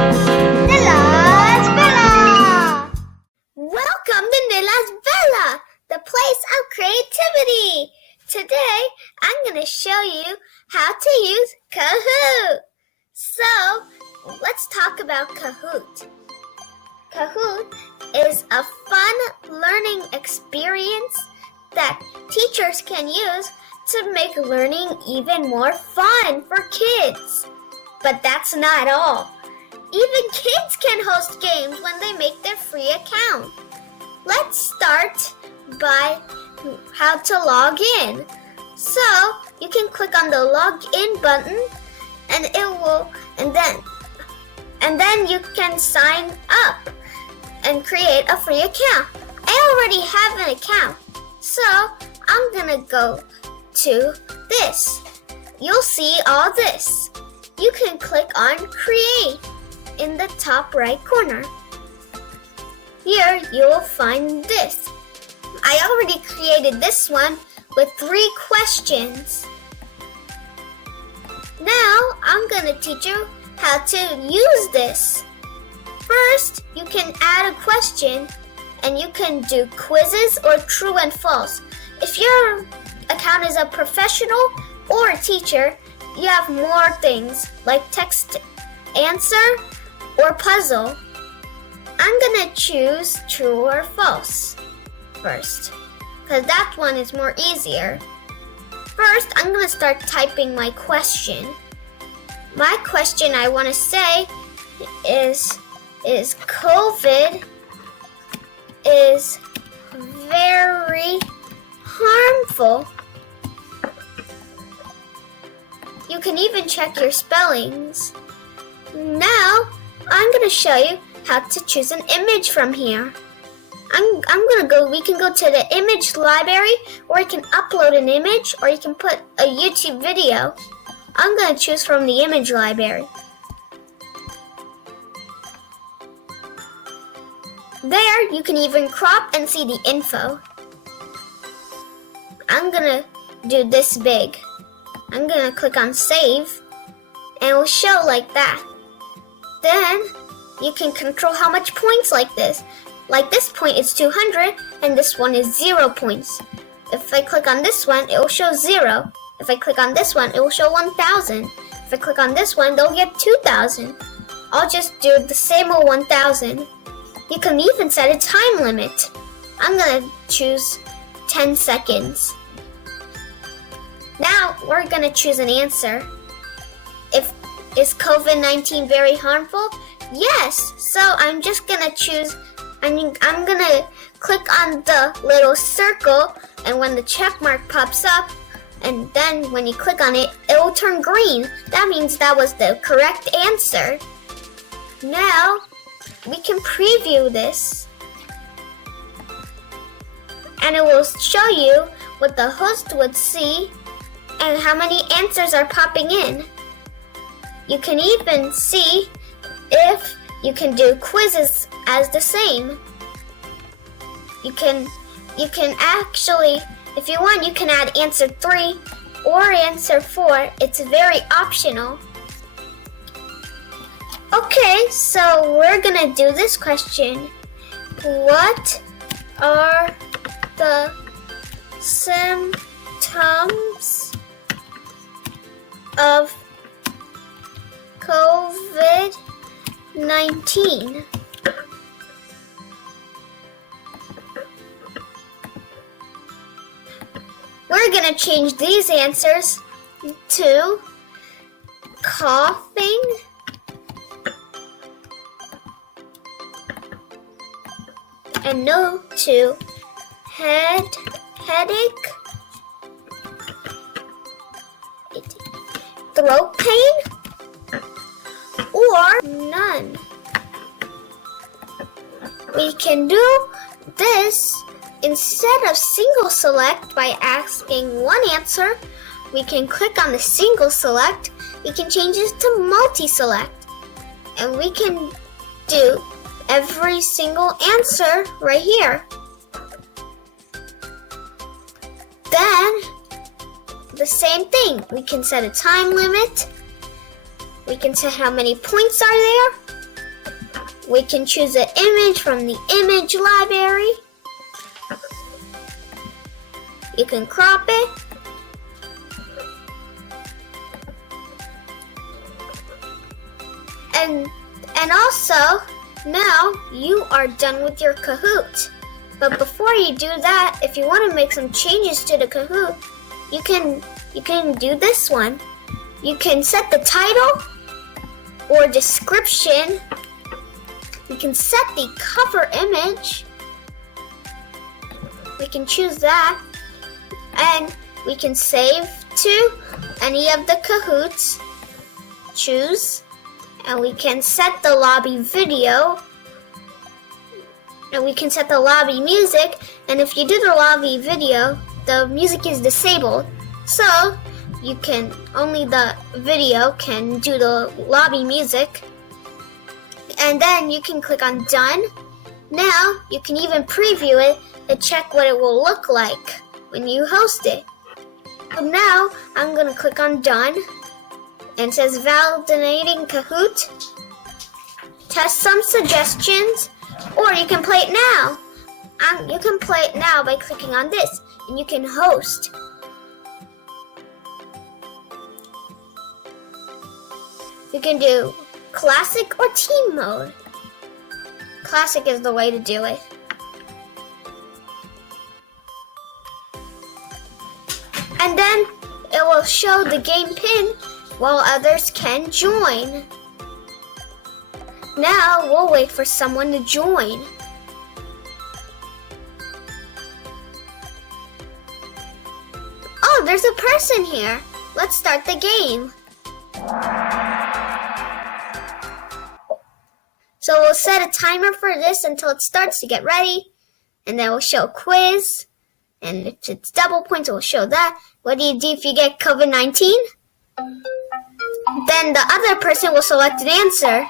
Nilas Villa! Welcome to Nilas Villa, the place of creativity. Today, I'm going to show you how to use Kahoot. So, let's talk about Kahoot. Kahoot is a fun learning experience that teachers can use to make learning even more fun for kids. But that's not all. Even kids can host games when they make their free account. Let's start by how to log in. So you can click on the login button and then you can sign up and create a free account. I already have an account, so I'm gonna go to this. You'll see all this. You can click on create in the top right corner. Here you will find this. I already created this one with 3 questions. Now I'm gonna teach you how to use this. First, you can add a question and you can do quizzes or true and false. If your account is a professional or a teacher, you have more things like text answer or puzzle. I'm gonna choose true or false first, because that one is more easier. First, I'm gonna start typing my question. My question I want to say is COVID is very harmful. You can even check your spellings. Now, I'm going to show you how to choose an image from here. We can go to the image library, or you can upload an image, or you can put a YouTube video. I'm going to choose from the image library. There, you can even crop and see the info. I'm going to do this big. I'm going to click on save, and it will show like that. Then, you can control how much points like this. Like this point is 200, and this one is 0 points. If I click on this one, it will show 0. If I click on this one, it will show 1,000. If I click on this one, they'll get 2,000. I'll just do the same old 1,000. You can even set a time limit. I'm going to choose 10 seconds. Now, we're going to choose an answer. Is COVID-19 very harmful? Yes. So I'm just going to choose, I'm going to click on the little circle, and when the check mark pops up, and then when you click on it, it will turn green. That means that was the correct answer. Now, we can preview this, and it will show you what the host would see and how many answers are popping in. You can even see if you can do quizzes as the same. You can actually, if you want, you can add answer 3 or answer 4. It's very optional. Okay, so we're gonna do this question. What are the symptoms of COVID-19? We're gonna change these answers to coughing, and no to headache, throat pain, or none. We can do this instead of single select by asking one answer. We can click on the single select. We can change it to multi-select, and we can do every single answer right here. Then, the same thing. We can set a time limit. We can set how many points are there. we can choose an image from the image library. You can crop it. And also, now you are done with your Kahoot. But before you do that, if you want to make some changes to the Kahoot, you can do this one. You can set the title or description. We can set the cover image. We can choose that. And we can save to any of the Kahoots. Choose. And we can set the lobby video. And we can set the lobby music. And if you do the lobby video, the music is disabled. So you can only the video can do the lobby music. And then you can click on done. Now you can even preview it and check what it will look like when you host it. So now I'm gonna click on done. And it says validating Kahoot. Test some suggestions, or you can play it now. You can play it now by clicking on this, and you can host. You can do classic or team mode. Classic is the way to do it. And then it will show the game pin while others can join. Now we'll wait for someone to join. Oh, there's a person here. Let's start the game. So we'll set a timer for this until it starts to get ready. And then we'll show quiz. And if it's double points, it will show that. What do you do if you get COVID-19? Then the other person will select an answer.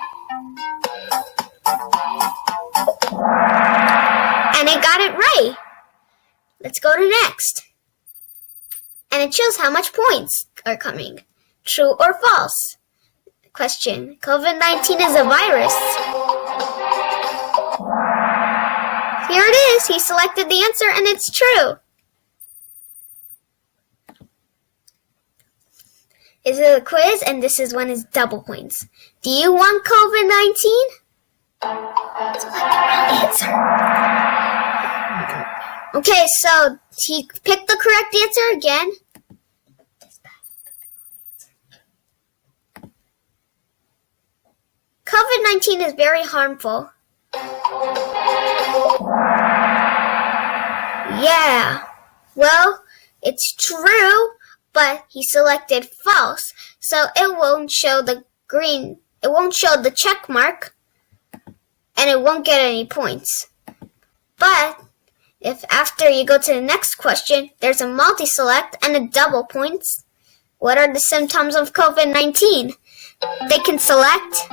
And it got it right. Let's go to next. And it shows how much points are coming. True or false? Question. COVID-19 is a virus. Here it is. He selected the answer and it's true. This is a quiz and this is one is double points. Do you want COVID-19? Select the wrong answer. Okay, so he picked the correct answer again. COVID-19 is very harmful. Yeah, well, it's true, but he selected false, so it won't show the green, it won't show the check mark, and it won't get any points. But if after you go to the next question, there's a multi-select and a double points, what are the symptoms of COVID-19? They can select,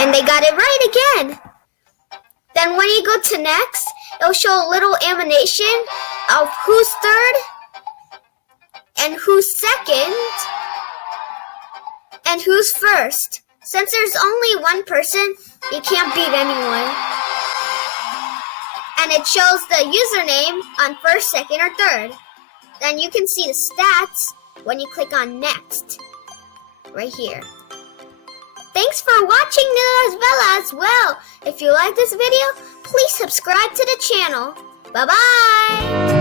and they got it right again. Then when you go to next, it'll show a little animation of who's third and who's second and who's first. Since there's only one person, you can't beat anyone. And it shows the username on first, second, or third. Then you can see the stats when you click on next, right here. Thanks for watching Nilas Villa as well. If you like this video, please subscribe to the channel. Bye-bye!